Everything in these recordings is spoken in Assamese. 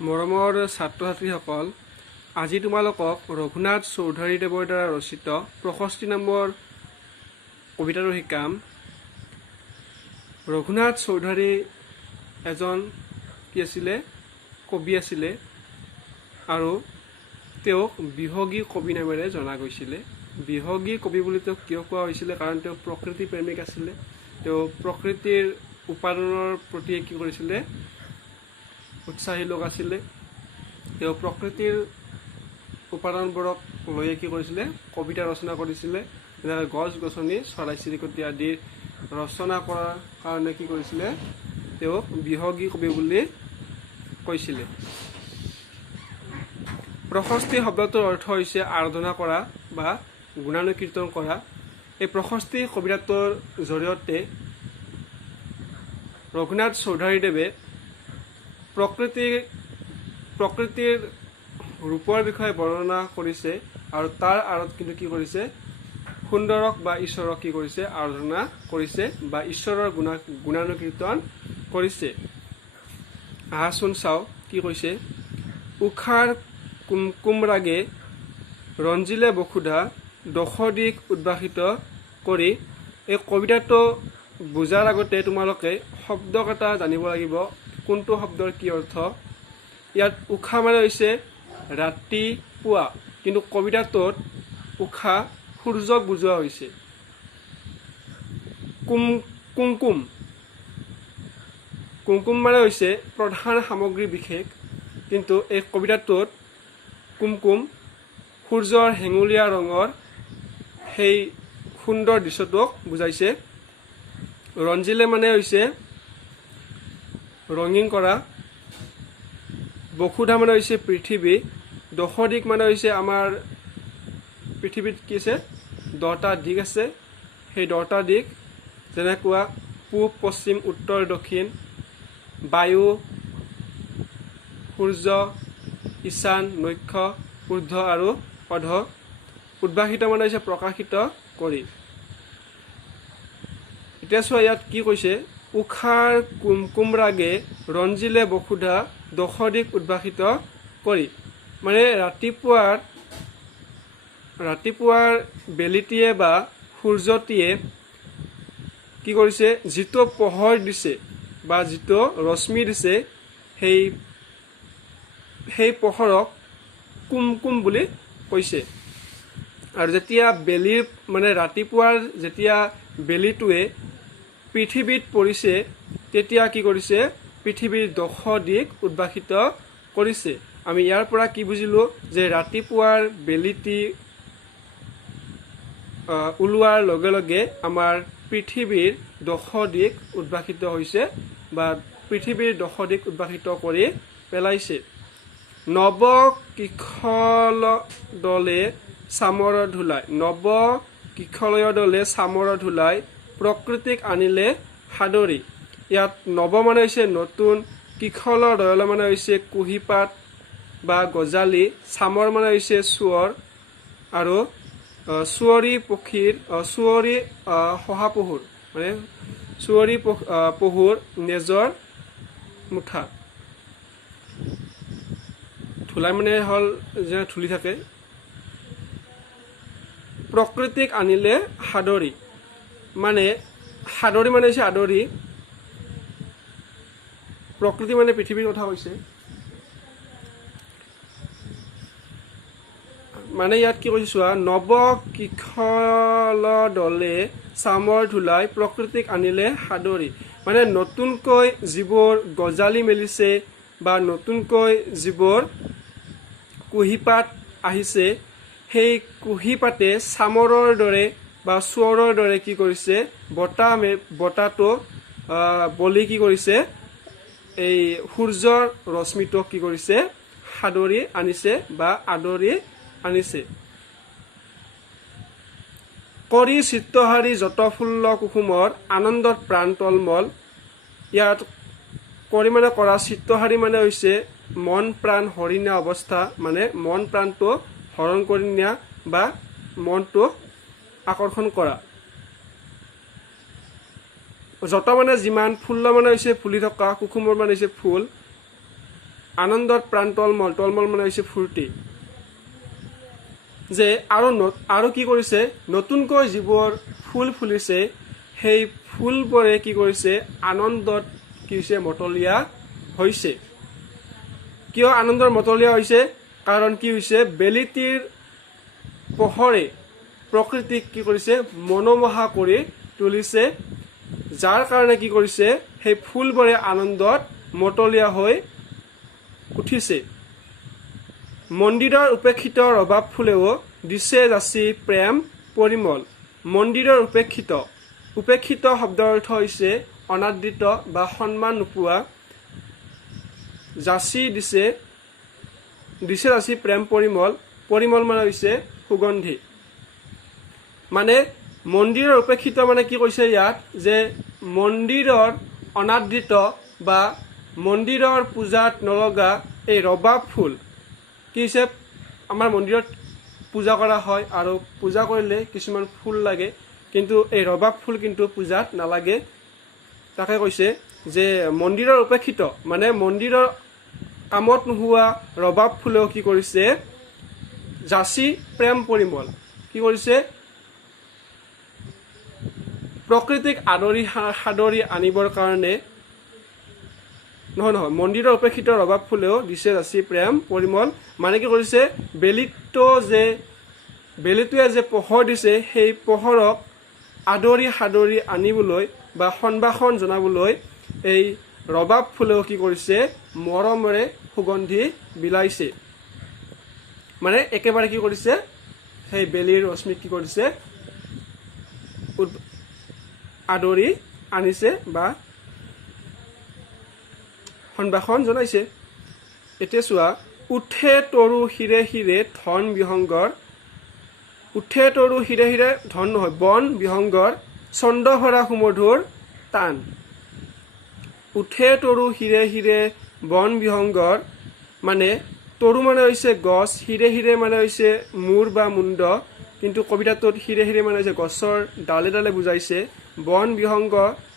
মৰমৰ ছাত্ৰ ছাত্ৰীসকল, আজি তোমালোকক ৰঘুনাথ চৌধুৰীদেৱৰ দ্বাৰা ৰচিত প্ৰশস্তি নামৰ কবিতাটো শিকাম। ৰঘুনাথ চৌধুৰী এজন কবি আছিলে আৰু তেওঁক বিহগী কবি নামেৰে জনা গৈছিলে। বিহগী কবি বুলি তেওঁক কিয় কোৱা হৈছিলে? কাৰণ তেওঁ প্ৰকৃতি প্ৰেমিক আছিলে। তেওঁ প্ৰকৃতিৰ উপাদানৰ প্ৰতি কি কৰিছিলে? উৎসাহী লোক আছিলে। তেওঁ প্ৰকৃতিৰ উপাদানবোৰক লৈয়ে কি কৰিছিলে? কবিতা ৰচনা কৰিছিলে। যেনে গছ গছনি চৰাই চিৰিকটি আদি ৰচনা কৰাৰ কাৰণে কি কৰিছিলে? তেওঁক বিহগী কবি বুলি কৈছিলে। প্ৰশস্তি শব্দটোৰ অৰ্থ হৈছে আৰাধনা কৰা বা গুণানুকীৰ্তন কৰা। এই প্ৰশস্তি কবিতাটোৰ জৰিয়তে ৰঘুনাথ চৌধুৰীদেৱে প্ৰকৃতিৰ ৰূপৰ বিষয়ে বৰ্ণনা কৰিছে আৰু তাৰ আঁৰত কিন্তু কি কৰিছে? সুন্দৰক বা ঈশ্বৰক কি কৰিছে? আৰাধনা কৰিছে বা ঈশ্বৰৰ গুণানুকীৰ্তন কৰিছে। আহাচোন চাওঁ কি কৈছে? উষাৰ কুমকুম ৰাগে ৰঞ্জিলে বসুধা দশ দিশ উদ্ভাসিত কৰি। এই কবিতাটো বুজাৰ আগতে তোমালোকে শব্দকেইটা জানিব লাগিব। কোনটো শব্দৰ কি অৰ্থ? ইয়াত উষা মানে হৈছে ৰাতিপুৱা, কিন্তু কবিতাটোত উষা সূৰ্যক বুজোৱা হৈছে। কুমকুম মানে হৈছে প্ৰধান সামগ্ৰী বিশেষ, কিন্তু এই কবিতাটোত কুমকুম সূৰ্যৰ হেঙুলীয়া ৰঙৰ সেই সুন্দৰ দৃশ্যটোক বুজাইছে। ৰঞ্জিলে মানে হৈছে ৰঙীন কৰা। বসুধা মানে হৈছে পৃথিৱী। দশ দিশ মানে হৈছে আমাৰ পৃথিৱীত কি আছে? 10টা দিশ আছে। সেই 10টা দিশ যেনেকুৱা পূব পশ্চিম উত্তৰ দক্ষিণ, বায়ু, সূৰ্য, ঈশান, নক্ষ, ঊৰ্ধ্ব আৰু অধ। উদ্ভাসিত মানে হৈছে প্ৰকাশিত কৰি। এতিয়া চোৱা ইয়াত কি কৈছে? উষাৰ কুমকুম ৰাগে ৰঞ্জিলে বসুধা দশ দিশ উদ্ভাসিত কৰি। মানে ৰাতিপুৱাৰ বেলিটিয়ে বা সূৰ্যটিয়ে কি কৰিছে? যিটো পোহৰ দিছে বা যিটো ৰশ্মি দিছে, সেই পোহৰক কুমকুম বুলি কৈছে। আৰু যেতিয়া ৰাতিপুৱাৰ যেতিয়া বেলিটোৱে পৃথিৱীত পৰিছে, তেতিয়া কি কৰিছে? পৃথিৱীৰ দশ দিশ উদ্ভাসিত কৰিছে। আমি ইয়াৰ পৰা কি বুজিলোঁ? যে ৰাতিপুৱাৰ বেলিটি ওলোৱাৰ লগে লগে আমাৰ পৃথিৱীৰ দশ দিশ উদ্ভাসিত হৈছে বা পৃথিৱীৰ দশ দিশ উদ্ভাসিত কৰি পেলাইছে। নৱ কিশলয় দলে চামৰ ধুলাই প্ৰকৃতিক আনিলে সাদৰি। ইয়াত নৱ মানে হৈছে নতুন, কিশলৰ দলে মানে হৈছে কুঁহিপাত বা গজালি, চামৰ মানে হৈছে চুৱৰ, আৰু চুঁৱৰী শহাপহুৰ মানে চুঁৱৰী পহুৰ নেজৰ মুঠা। ধুলাই মানে হ'ল যেনে ধূলি থাকে। প্ৰকৃতিক আনিলে সাদৰি, মানে হৈছে আদৰি। প্ৰকৃতি মানে পৃথিৱীৰ কথা কৈছে। মানে ইয়াত কি কৈছে চোৱা? নৱ কিশল দলে চামৰ ধুলাই প্ৰকৃতিক আনিলে সাদৰি। মানে নতুনকৈ যিবোৰ গজালি মেলিছে বা নতুনকৈ যিবোৰ কুঁহিপাত আহিছে, সেই কুঁহিপাতে চামৰৰ দৰে বা চুঁৱৰৰ দৰে কি কৰিছে? বতাহটো বলি কি কৰিছে? এই সূৰ্যৰ ৰশ্মিটোক কি কৰিছে? সাদৰি আনিছে বা আদৰি আনিছে। কৰি চিত্তহাৰী যত ফুল্ল কুসুমৰ আনন্দত প্ৰাণ তলমল। ইয়াত কৰি মানে কৰা, চিত্তহাৰী মানে হৈছে মন প্ৰাণ হৰি নিয়া অৱস্থা, মানে মন প্ৰাণটো হৰণ কৰি নিয়া বা মনটো আকৰ্ষণ কৰা। যত মানে যিমান, ফুল্ল মানে হৈছে ফুলি থকা, কুসুমৰ মানে হৈছে ফুল, আনন্দত প্ৰাণ টলমল, টলমল মানে হৈছে ফূৰ্তি, যে আৰু কি কৰিছে, নতুনকৈ যিবোৰ ফুল ফুলিছে সেই ফুলবোৰে কি কৰিছে, আনন্দত কি হৈছে, মতলীয়া হৈছে। কিয় আনন্দৰ মতলীয়া হৈছে? কাৰণ কি হৈছে, বেলিটিৰ পোহৰে প্ৰকৃতিক কি কৰিছে, মনোমোহা কৰি তুলিছে, যাৰ কাৰণে কি কৰিছে, সেই ফুলবোৰে আনন্দত মতলীয়া হৈ উঠিছে। মন্দিৰৰ উপেক্ষিত ৰবাব ফুলেও দিছে যাচি প্ৰেম পৰিমল। মন্দিৰৰ উপেক্ষিত শব্দৰ অৰ্থ হৈছে অনাদৃত বা সন্মান নোপোৱা। যাচি দিছে যাচি প্ৰেম পৰিমল, পৰিমল মানে হৈছে সুগন্ধি। মানে মন্দিৰৰ উপেক্ষিত মানে কি কৈছে ইয়াত, যে মন্দিৰৰ অনাদৃত বা মন্দিৰৰ পূজাত নলগা এই ৰবাব ফুল কি হৈছে, আমাৰ মন্দিৰত পূজা কৰা হয় আৰু পূজা কৰিলে কিছুমান ফুল লাগে, কিন্তু এই ৰবাব ফুল কিন্তু পূজাত নালাগে। তাকে কৈছে যে মন্দিৰৰ উপেক্ষিত মানে মন্দিৰৰ কামত নোহোৱা ৰবাব ফুলেও কি কৰিছে, যাচি প্ৰেম পৰিমল, কি কৰিছে, প্ৰকৃতিক সাদৰি আনিবৰ কাৰণে, নহয় মন্দিৰৰ উপেক্ষিত ৰবাব ফুলেও দিছে যাচি প্ৰেম পৰিমল, মানে কি কৰিছে, বেলিটোৱে যে পোহৰ দিছে সেই পোহৰক সাদৰি আনিবলৈ বা সম্ভাষণ জনাবলৈ এই ৰবাব ফুলেও কি কৰিছে, মৰমেৰে সুগন্ধি বিলাইছে। মানে একেবাৰে কি কৰিছে, সেই বেলিৰ ৰশ্মিক কি কৰিছে, আদৰি আনিছে বা সম্ভাষণ জনাইছে। এতিয়া চোৱা, উঠে তৰু শিৰে শিৰে ধন বিহংগৰ, উঠে তৰু শিৰে শিৰে ধন নহয়, বন বিহংগৰ ছন্দভৰা সুমধুৰ টান। উঠে তৰু শিৰে শিৰে বন বিহংগৰ, মানে তৰু মানে হৈছে গছ, শিৰে শিৰে মানে হৈছে মূৰ বা মুণ্ড, কিন্তু কবিতাটোত শিৰে শিৰে মানে হৈছে গছৰ ডালে ডালে বুজাইছে। বন বিহংগ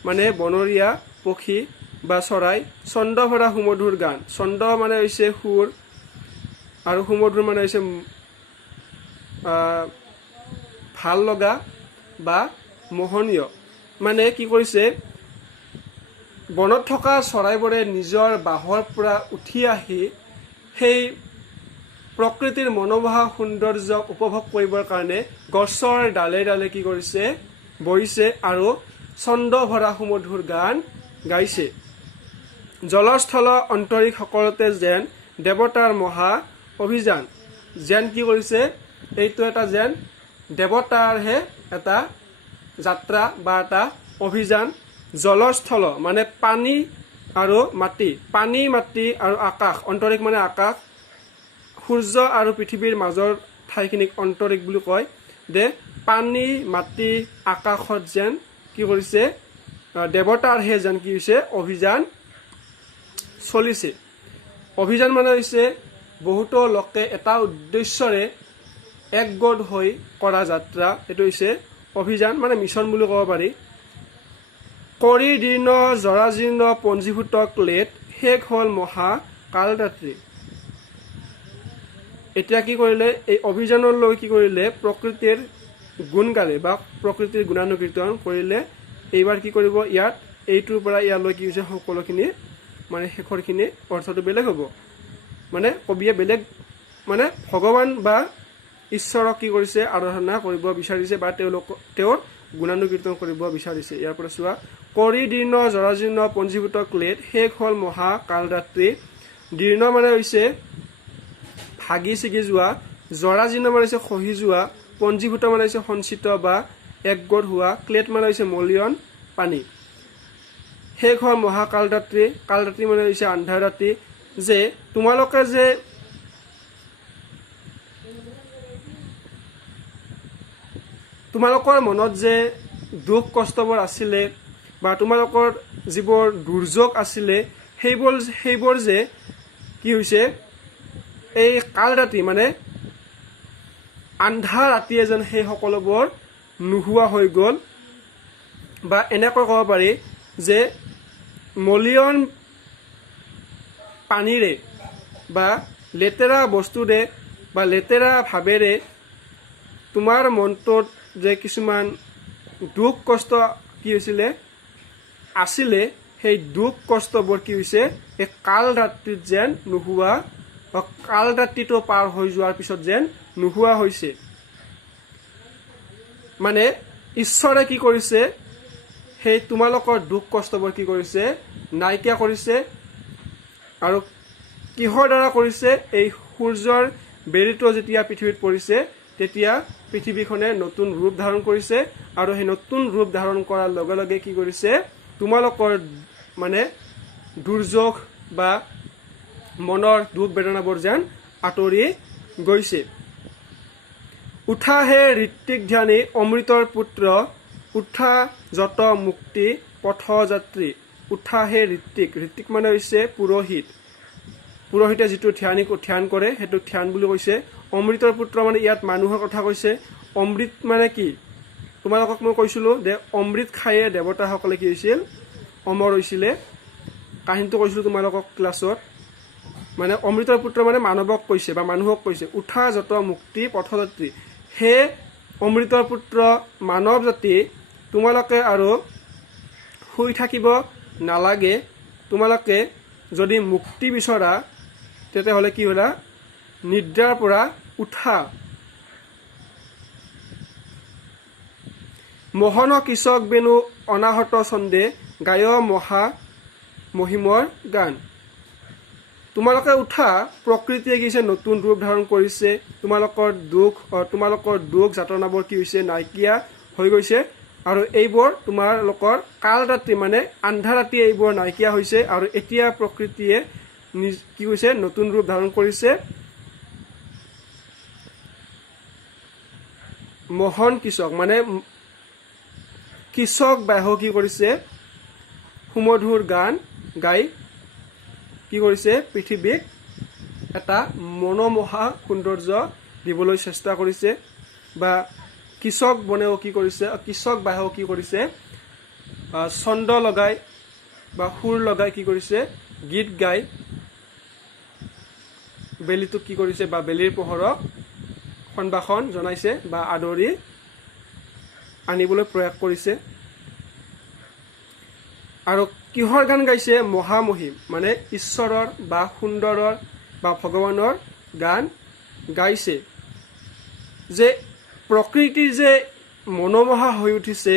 মানে বনৰীয়া পক্ষী বা চৰাই। ছন্দভৰা সুমধুৰ গান, ছন্দ মানে হৈছে সুৰ আৰু সুমধুৰ মানে হৈছে ভাল লগা বা মোহনীয়। মানে কি কৰিছে, বনত থকা চৰাইবোৰে নিজৰ বাহৰ পৰা উঠি আহি সেই প্ৰকৃতিৰ মনোমোহা সৌন্দৰ্য উপভোগ কৰিবৰ কাৰণে গছৰ ডালে ডালে কি কৰিছে, বহিছে আৰু ছন্দভৰা সুমধুৰ গান গাইছে। জলস্থল অন্তৰীক্ষ সকলোতে যেন দেৱতাৰ মহা অভিযান, যেন কি কৰিছে, এইটো এটা যেন দেৱতাৰহে এটা যাত্ৰা বা এটা অভিযান। জলস্থল মানে পানী আৰু মাটি, পানী মাটি আৰু আকাশ, অন্তৰীক্ষ মানে আকাশ, সূৰ্য আৰু পৃথিৱীৰ মাজৰ ঠাইখিনিক অন্তৰীক্ষ বুলি কয়। যে পানী মাটি আকাশত যেন কি কৰিছে, দেৱতাৰহে যেন কি হৈছে, অভিযান চলিছে। অভিযান মানে হৈছে বহুতো লোকে এটা উদ্দেশ্যৰে একগোট হৈ কৰা যাত্ৰা, এইটো হৈছে অভিযান মানে মিছন বুলি ক'ব পাৰি। কৰি দীৰ্ণ জৰাজীৰ্ণ পঞ্জীভূত ক্লেদ, শেষ হ'ল মহা কালৰাত্ৰি। এতিয়া কি কৰিলে, এই অভিযানলৈ কি কৰিলে, প্ৰকৃতিৰ গুণ গালে বা প্ৰকৃতিৰ গুণানুকীৰ্তন কৰিলে। এইবাৰ কি কৰিব, ইয়াত এইটোৰ পৰা ইয়ালৈ কি হৈছে, সকলোখিনি মানে শেষৰখিনি অৰ্থটো বেলেগ হ'ব। মানে কবিয়ে বেলেগ মানে ভগৱান বা ঈশ্বৰক কি কৰিছে, আৰাধনা কৰিব বিচাৰিছে বা তেওঁৰ গুণানুকীৰ্তন কৰিব বিচাৰিছে। ইয়াৰ পৰা চোৱা, কৰি দীৰ্ণ জৰাজীৰ্ণ পঞ্জীভূত ক্লেদ, শেষ হ'ল মহা কালৰাত্ৰি। দীৰ্ণ মানে হৈছে ভাগি ছিগি যোৱা, জৰাজীৰ্ণ মানে হৈছে খহি যোৱা, পঞ্জীভূত মানে হৈছে সঞ্চিত বা একগোট হোৱা, ক্লেদ মানে হৈছে মলিয়ন পানী। শেষ হ'ল মহা কালৰাত্ৰি, কালৰাত্ৰি মানে হৈছে আন্ধাৰ ৰাতি। যে তোমালোকে যে তোমালোকৰ মনত যে দুখ কষ্টবোৰ আছিলে বা তোমালোকৰ যিবোৰ দুৰ্যোগ আছিলে, সেইবোৰ যে কি হৈছে, এই কাল ৰাতি মানে আন্ধাৰ ৰাতিয়ে যেন সেই সকলোবোৰ নোহোৱা হৈ গ'ল। বা এনেকৈ ক'ব পাৰি যে মলিয়ন পানীৰে বা লেতেৰা বস্তুৰে বা লেতেৰা ভাৱেৰে তোমাৰ মনটোত যে কিছুমান দুখ কষ্ট কি হৈছিলে আছিলে, সেই দুখ কষ্টবোৰ কি হৈছে এই কাল ৰাত্ৰিত যেন নোহোৱা, কাল ৰাত্ৰিটো পাৰ হৈ যোৱাৰ পিছত যেন নোহোৱা হৈছে। মানে ঈশ্বৰে কি কৰিছে, সেই তোমালোকৰ দুখ কষ্টবোৰ কি কৰিছে নাইকিয়া কৰিছে। আৰু কিহৰ দ্বাৰা কৰিছে? এই সূৰ্যৰ বেলিটো যেতিয়া পৃথিৱীত পৰিছে তেতিয়া পৃথিৱীখনে নতুন ৰূপ ধাৰণ কৰিছে। আৰু সেই নতুন ৰূপ ধাৰণ কৰাৰ লগে লগে কি কৰিছে, তোমালোকৰ মানে দুৰ্যোগ বা মনৰ দুখ বেদনাবোৰ যেন আঁতৰি গৈছে। উঠা হে ঋত্বিক ধ্যানী অমৃতৰ পুত্ৰ, উঠা যত মুক্তি পথযাত্ৰী। উঠা হে ঋত্বিক, ঋত্বিক মানে হৈছে পুৰোহিত, পুৰোহিতে যিটো ধ্যান কৰে সেইটো ধ্যান বুলি কৈছে। অমৃতৰ পুত্ৰ মানে ইয়াত মানুহৰ কথা কৈছে। অমৃত মানে কি? তোমালোকক মই কৈছিলোঁ যে অমৃত খায়ে দেৱতাসকলে কি হৈছিল, অমৰ হৈছিলে। কাহিনীটো কৈছিলোঁ তোমালোকক ক্লাছত। মানে অমৃতৰ পুত্ৰ মানে মানৱক কৈছে বা মানুহক কৈছে। উঠা যত মুক্তি পথযাত্ৰী, হে অমৃতৰ পুত্ৰ মানৱ জাতি, তোমালোকে আৰু শুই থাকিব নালাগে। তোমালোকে যদি মুক্তি বিচৰা তেতিয়াহ'লে কি হ'লা, নিদ্ৰাৰ পৰা উঠা। মোহন কৃষক বেনু অনাহত ছন্দে, গায় মহা মহিমৰ গান। তোমালোকে উঠা, প্ৰকৃতিয়ে কি হৈছে নতুন ৰূপ ধাৰণ কৰিছে। তোমালোকৰ দুখ যাতনাবোৰ কি হৈছে নাইকিয়া হৈ গৈছে। আৰু এইবোৰ তোমালোকৰ কাল ৰাতি মানে আন্ধাৰ ৰাতি এইবোৰ নাইকিয়া হৈছে। আৰু এতিয়া প্ৰকৃতিয়ে কি হৈছে নতুন ৰূপ ধাৰণ কৰিছে। মোহন কৃষক মানে কৃষক বাহ্য কি কৰিছে, সুমধুৰ গান গাই কি কৰিছে, পৃথিৱীক এটা মনোমোহা সৌন্দৰ্য দিবলৈ চেষ্টা কৰিছে। বা কৃষক বনেও কি কৰিছে, কৃষক বাহ্য কি কৰিছে, ছন্দ লগাই বা সুৰ লগাই কি কৰিছে, গীত গাই বেলিটোক কি কৰিছে বা বেলিৰ পোহৰক সম্ভাষণ জনাইছে বা আদৰি আনিবলৈ প্ৰয়াস কৰিছে। আৰু কিহৰ গান গাইছে? মহামহিম মানে ঈশ্বৰৰ বা সুন্দৰৰ বা ভগৱানৰ গান গাইছে। যে প্ৰকৃতিৰ যে মনোমোহা হৈ উঠিছে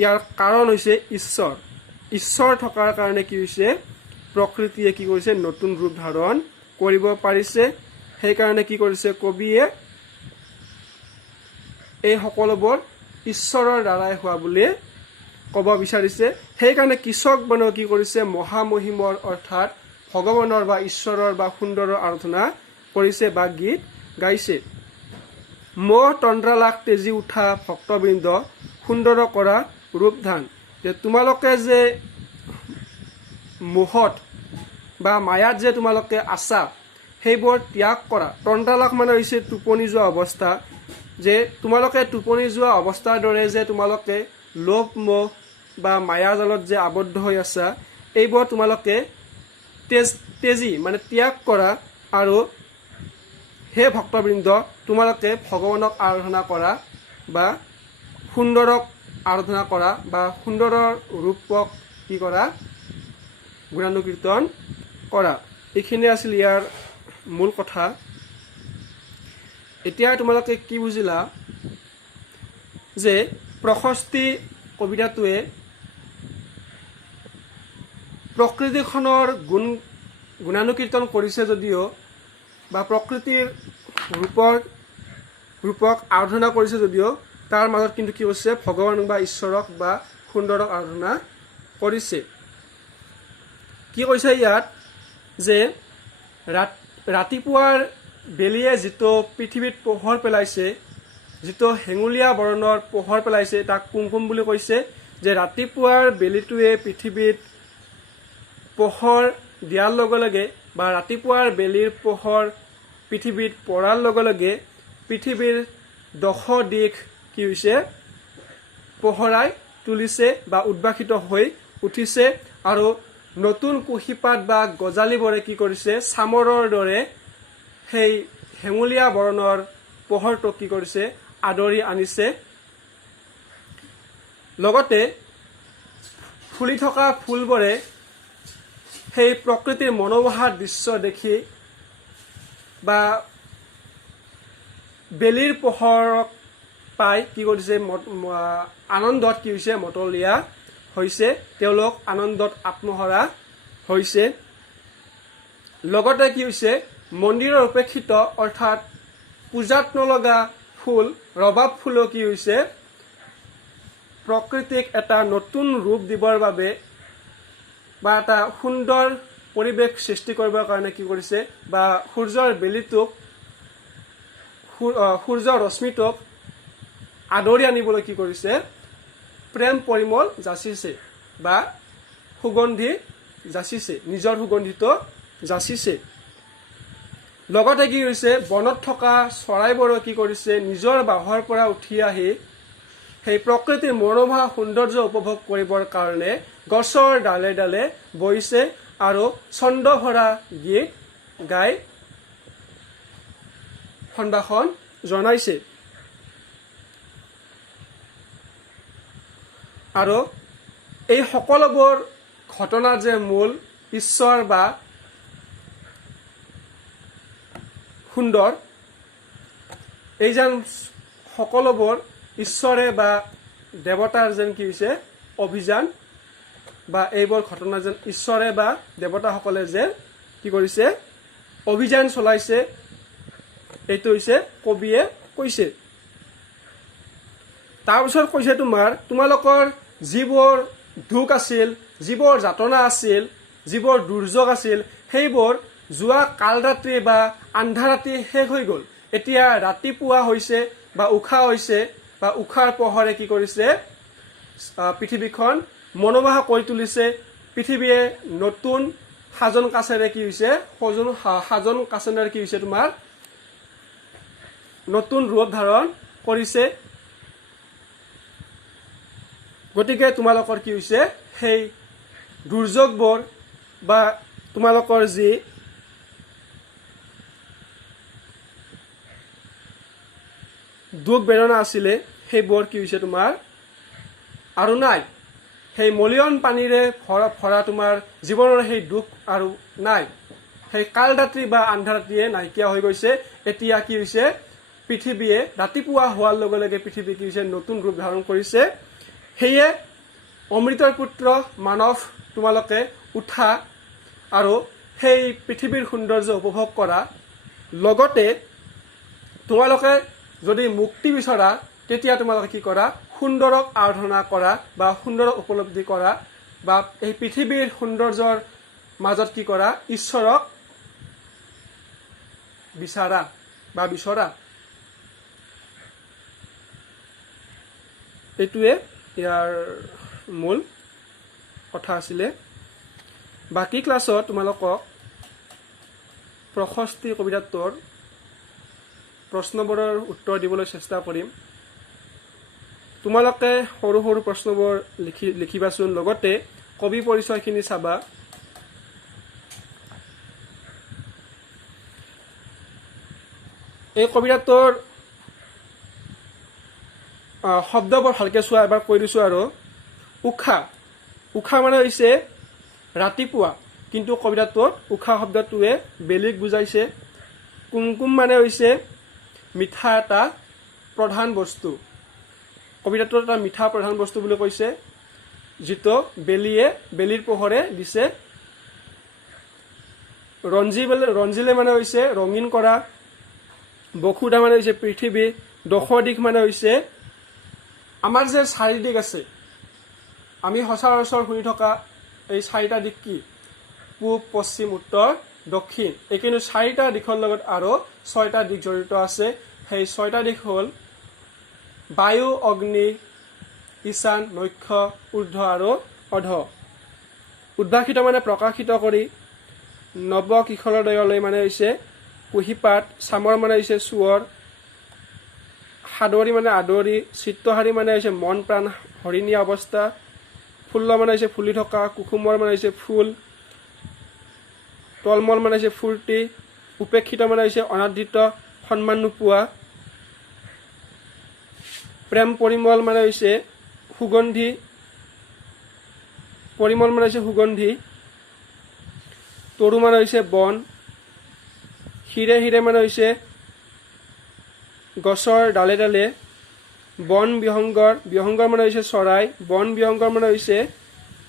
ইয়াৰ কাৰণ হৈছে ঈশ্বৰ। ঈশ্বৰ থকাৰ কাৰণে কি হৈছে, প্ৰকৃতিয়ে কি কৰিছে নতুন ৰূপ ধাৰণ কৰিব পাৰিছে। সেইকাৰণে কি কৰিছে কবিয়ে, এই সকলোবোৰ ঈশ্বৰৰ দ্বাৰাই হোৱা বুলি ক'ব বিচাৰিছে। সেইকাৰণে কৃষক বনেও কি কৰিছে, মহামহিমৰ অৰ্থাৎ ভগৱানৰ বা ঈশ্বৰৰ বা সুন্দৰৰ আৰাধনা কৰিছে বা গীত গাইছে। মোহ তন্দ্ৰালাস তেজি উঠা ভক্তবৃন্দ, সুন্দৰ কৰা ৰূপধান। যে তোমালোকে যে মোহত বা মায়াত যে তোমালোকে আছা সেইবোৰ ত্যাগ কৰা। তন্দ্ৰালাস মানে হৈছে টোপনি যোৱা অৱস্থা। যে তোমালোকে টোপনি যোৱা অৱস্থাৰ দৰে যে তোমালোকে লোভ মোহ বা মায়াজালত যে আবদ্ধ হৈ আছা, এইবোৰ তোমালোকে তেজি মানে ত্যাগ কৰা। আৰু হে ভক্তবৃন্দ, তোমালোকে ভগৱানক আৰাধনা কৰা বা সুন্দৰক আৰাধনা কৰা বা সুন্দৰৰ ৰূপক কি কৰা, গুণানুকীৰ্তন কৰা। এইখিনি আছিল ইয়াৰ মূল কথা। এতিয়া তোমালোকে কি বুজিলা যে প্ৰশস্তি কবিতাটোৱে প্ৰকৃতিখনৰ গুণানুকীৰ্তন কৰিছে যদিও বা প্ৰকৃতিৰ ৰূপক আৰাধনা কৰিছে যদিও তাৰ মাজত কিন্তু কি হৈছে, ভগৱান বা ঈশ্বৰক বা সুন্দৰক আৰাধনা কৰিছে। কি কৈছে ইয়াত যে ৰাতিপুৱাৰ বেলিয়ে যিটো পৃথিৱীত পোহৰ পেলাইছে, যিটো হেঙুলীয়া বৰণৰ পোহৰ পেলাইছে তাক কুমকুম বুলি কৈছে। যে ৰাতিপুৱাৰ বেলিটোৱে পৃথিৱীত পোহৰ দিয়াৰ লগে লগে বা ৰাতিপুৱাৰ বেলিৰ পোহৰ পৃথিৱীত পৰাৰ লগে লগে পৃথিৱীৰ দশ দিশ কি হৈছে, পোহৰাই তুলিছে বা উদ্ভাসিত হৈ উঠিছে। আৰু নতুন কুঁহিপাত বা গজালিবোৰে কি কৰিছে চামৰৰ দৰে সেই হেঙুলীয়া বৰণৰ পোহৰটোক কি কৰিছে আদৰি আনিছে। লগতে ফুলি থকা ফুলবোৰে সেই প্ৰকৃতিৰ মনোমোহা দৃশ্য দেখি বা বেলিৰ পোহৰক পাই কি কৰিছে আনন্দত কি হৈছে মতলীয়া হৈছে, তেওঁলোক আনন্দত আত্মহাৰা হৈছে। লগতে কি হৈছে মন্দিৰৰ উপেক্ষিত অৰ্থাৎ পূজাত নলগা ফুল ৰবাব ফুলো কি হৈছে প্ৰকৃতিক এটা নতুন ৰূপ দিবৰ বাবে বা এটা সুন্দৰ পৰিৱেশ সৃষ্টি কৰিবৰ কাৰণে কি কৰিছে বা সূৰ্যৰ বেলিটোক সূৰ্যৰ ৰশ্মিটোক আদৰি আনিবলৈ কি কৰিছে প্ৰেম পৰিমল যাচিছে বা সুগন্ধি যাচিছে, নিজৰ সুগন্ধিটো যাচিছে। লগতে কি কৰিছে বনত থকা চৰাইবোৰে কি কৰিছে নিজৰ বাহৰ পৰা উঠি আহি সেই প্ৰকৃতিৰ মনোমোহা সৌন্দৰ্য উপভোগ কৰিবৰ কাৰণে গছৰ ডালে ডালে বহিছে আৰু ছন্দভৰা গীত গাই সম্ভাষণ জনাইছে। আৰু এই সকলোবোৰ ঘটনাৰ যে মূল ঈশ্বৰ বা সুন্দৰ, এই যেন সকলোবোৰ ঈশ্বৰে বা দেৱতাৰ যেন কি হৈছে অভিযান বা এইবোৰ ঘটনা যেন ঈশ্বৰে বা দেৱতাসকলে যে কি কৰিছে অভিযান চলাইছে, এইটো হৈছে কবিয়ে কৈছে। তাৰপিছত কৈছে তোমালোকৰ যিবোৰ দুখ আছিল, যিবোৰ যাতনা আছিল, যিবোৰ দুৰ্যোগ আছিল, সেইবোৰ যোৱা কাল ৰাত্ৰি বা আন্ধা ৰাতি শেষ হৈ গ'ল। এতিয়া ৰাতিপুৱা হৈছে বা উষা হৈছে বা উষাৰ পোহৰে কি কৰিছে পৃথিৱীখন মনোমোহা কৰি তুলিছে। পৃথিৱীয়ে নতুন সাজন কাছেৰে কি হৈছে সাজন কাছেৰে কি হৈছে তোমাৰ নতুন ৰূপ ধাৰণ কৰিছে। গতিকে তোমালোকৰ কি হৈছে সেই দুৰ্যোগবোৰ বা তোমালোকৰ যি দুখ বেদনা আছিলে সেইবোৰ কি হৈছে তোমাৰ আৰু নাই। সেই মলিয়ন পানীৰে ভৰা তোমাৰ জীৱনৰ সেই দুখ আৰু নাই। সেই কাল ৰাত্ৰি বা আন্ধা ৰাতিয়ে নাইকিয়া হৈ গৈছে। এতিয়া কি হৈছে পৃথিৱীয়ে ৰাতিপুৱা হোৱাৰ লগে লগে পৃথিৱী কি হৈছে নতুন ৰূপ ধাৰণ কৰিছে। সেয়ে অমৃতৰ পুত্ৰ মানৱ তোমালোকে উঠা আৰু সেই পৃথিৱীৰ সৌন্দৰ্য উপভোগ কৰা। লগতে তোমালোকে যদি মুক্তি বিচৰা তেতিয়া তোমালোকে কি কৰা সুন্দৰক আৰাধনা কৰা বা সুন্দৰক উপলব্ধি কৰা বা এই পৃথিৱীৰ সৌন্দৰ্যৰ মাজত কি কৰা ঈশ্বৰক বিচাৰা বা বিচৰা। এইটোৱে ইয়াৰ মূল কথা আছিলে। বাকী ক্লাছত তোমালোকক প্ৰশস্তি কবিতাটোৰ প্ৰশ্নবোৰৰ উত্তৰ দিবলৈ চেষ্টা কৰিম। তোমালোকে সৰু সৰু প্ৰশ্নবোৰ লিখিবাচোন। লগতে কবি পৰিচয়খিনি চাবা। এই কবিতাটোৰ শব্দবোৰ ভালকৈ চোৱা, এবাৰ কৈ দিছোঁ আৰু উষা, উষা মানে হৈছে ৰাতিপুৱা, কিন্তু কবিতাটোত উষা শব্দটোৱে বেলিক বুজাইছে। কুমকুম মানে হৈছে মিঠা এটা প্ৰধান বস্তু। কবিতাটোত এটা মিঠা প্ৰধান বস্তু বুলি কৈছে, যিটো বেলিৰ পোহৰে দিছে। ৰঞ্জিলে মানে হৈছে ৰঙীন কৰা। বসুধা মানে হৈছে পৃথিৱী। দশ দিশ মানে হৈছে আমাৰ যে চাৰি দিশ আছে, আমি সচৰাচৰ শুনি থকা এই চাৰিটা দিশ কি পূব, পশ্চিম, উত্তৰ, দক্ষিণ। এই কিন্তু চাৰিটা দিশৰ লগত আৰু ছয়টা দিশ জড়িত আছে। সেই ছয়টা দিশ হ'ল বায়ু, অগ্নি, ঈশান, নক্ষ, ঊৰ্ধ্ব আৰু অধ। উদ্ভাসিত মানে প্ৰকাশিত কৰি। নৱ কিশোৰোদয়লৈ মানে হৈছে কুঁহিপাত। চামৰ মানে হৈছে চুৱৰ। সাদৰী মানে আদৰি। চিত্তহাৰী মানে হৈছে মন প্ৰাণ হৰিণী অৱস্থা। ফুল্ল মানে হৈছে ফুলি থকা, কুসুমৰ মানে হৈছে ফুল, তলমল মানে হৈছে ফূৰ্তি, উপেক্ষিত মানে হৈছে অনাদৃত, সন্মান নোপোৱা, প্ৰেম পৰিমল মানে হৈছে সুগন্ধি, পৰিমল মানে হৈছে সুগন্ধি, তৰু মানে হৈছে বন, শিৰে শিৰে মানে হৈছে গছৰ ডালে ডালে, বন বিহংগৰ, বিহংগৰ মানে হৈছে চৰাই, বন বিহংগৰ মানে হৈছে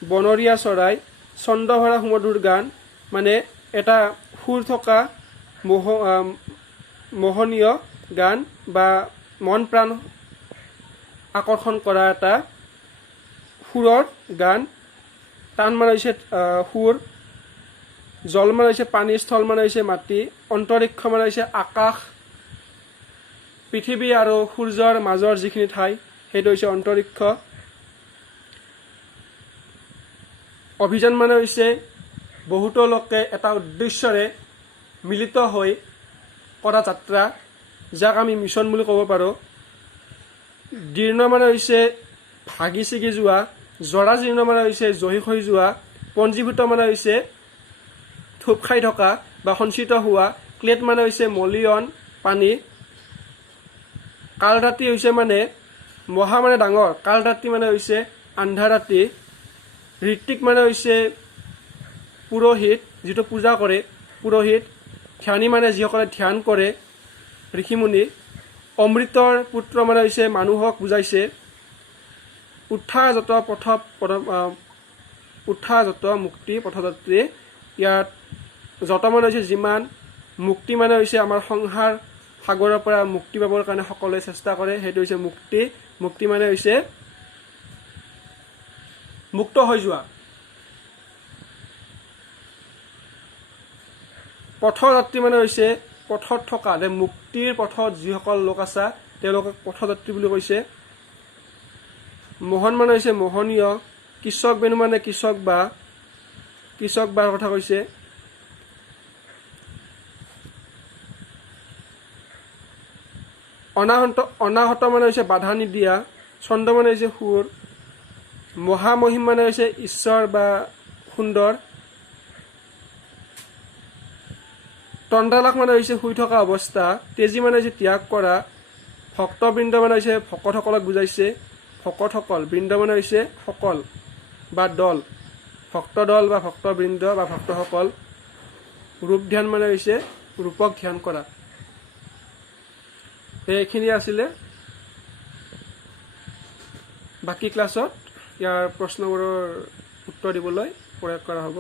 বনৰীয়া চৰাই, ছন্দভৰা সুমধুৰ গান মানে এটা সুৰ থকা মোহনীয় গান বা মন প্ৰাণ আকৰ্ষণ কৰা এটা সুৰৰ গান, তান মানে হৈছে সুৰ, জল মানে হৈছে পানী, স্থল মানে হৈছে মাটি, অন্তৰীক্ষ মানে হৈছে আকাশ, পৃথিৱী আৰু সূৰ্যৰ মাজৰ যিখিনি ঠাই সেইটো হৈছে অন্তৰীক্ষ, অভিযান মানে হৈছে বহুতো লোকে এটা উদ্দেশ্যৰে মিলিত হৈ কৰা যাত্ৰা, যাক আমি মিছন বুলি ক'ব পাৰোঁ। দীৰ্ণ মানে হৈছে ভাগি ছিগি যোৱা, জৰা জীৰ্ণ মানে হৈছে জহি হৈ যোৱা, পঞ্জীভূত মানে হৈছে থোপ খাই থকা বা সঞ্চিত হোৱা, ক্লেট মানে হৈছে মলিয়ন পানী, কাল ৰাতি হৈছে মানে মহা মানে ডাঙৰ, কাল ৰাতি মানে হৈছে আন্ধা ৰাতি, ঋত্বিক মানে হৈছে পুৰোহিত যিটো পূজা কৰে পুৰোহিত, ধ্যানী মানে যিসকলে ধ্যান কৰে ঋষিমুনি, অমৃতৰ পুত্ৰ মানে হৈছে মানুহক বুজাইছে, উত্থাযত উত্থাযত মুক্তি পথযাত্ৰী, ইয়াত যত মানে হৈছে যিমান, মুক্তি মানে হৈছে আমাৰ সংসাৰ সাগৰৰ পৰা মুক্তি পাবৰ কাৰণে সকলোৱে চেষ্টা কৰে, সেইটো হৈছে মুক্তি, মুক্তি মানে হৈছে মুক্ত হৈ যোৱা। পথযাত্ৰী মানে হৈছে পথত থকা, যে মুক্তিৰ পথত যিসকল লোক আছে তেওঁলোকক পথযাত্ৰী বুলি কৈছে। মোহন মানে হৈছে মোহনীয়, কৃষক বেনু মানে কৃষক বাৰ কথা কৈছে। অনাহত মানে হৈছে বাধা নিদিয়া, ছন্দ মানে হৈছে সুৰ, মহামহিম মানে হৈছে ঈশ্বৰ বা সুন্দৰ, তন্দ্ৰালাস মানে হৈছে শুই থকা অৱস্থা, তেজী মানে হৈছে ত্যাগ কৰা, ভক্তবৃন্দ মানে হৈছে ভকতসকলক বুজাইছে, ভকতসকল, বৃন্দ মানে হৈছে সকল বা দল, ভক্ত দল বা ভক্তবৃন্দ বা ভক্তসকল, ৰূপ ধ্যান মানে হৈছে ৰূপক ধ্যান কৰা। এইখিনি আছিলে, বাকী ক্লাছত ইয়াৰ প্ৰশ্নবোৰৰ উত্তৰ দিবলৈ প্ৰয়াস কৰা হ'ব।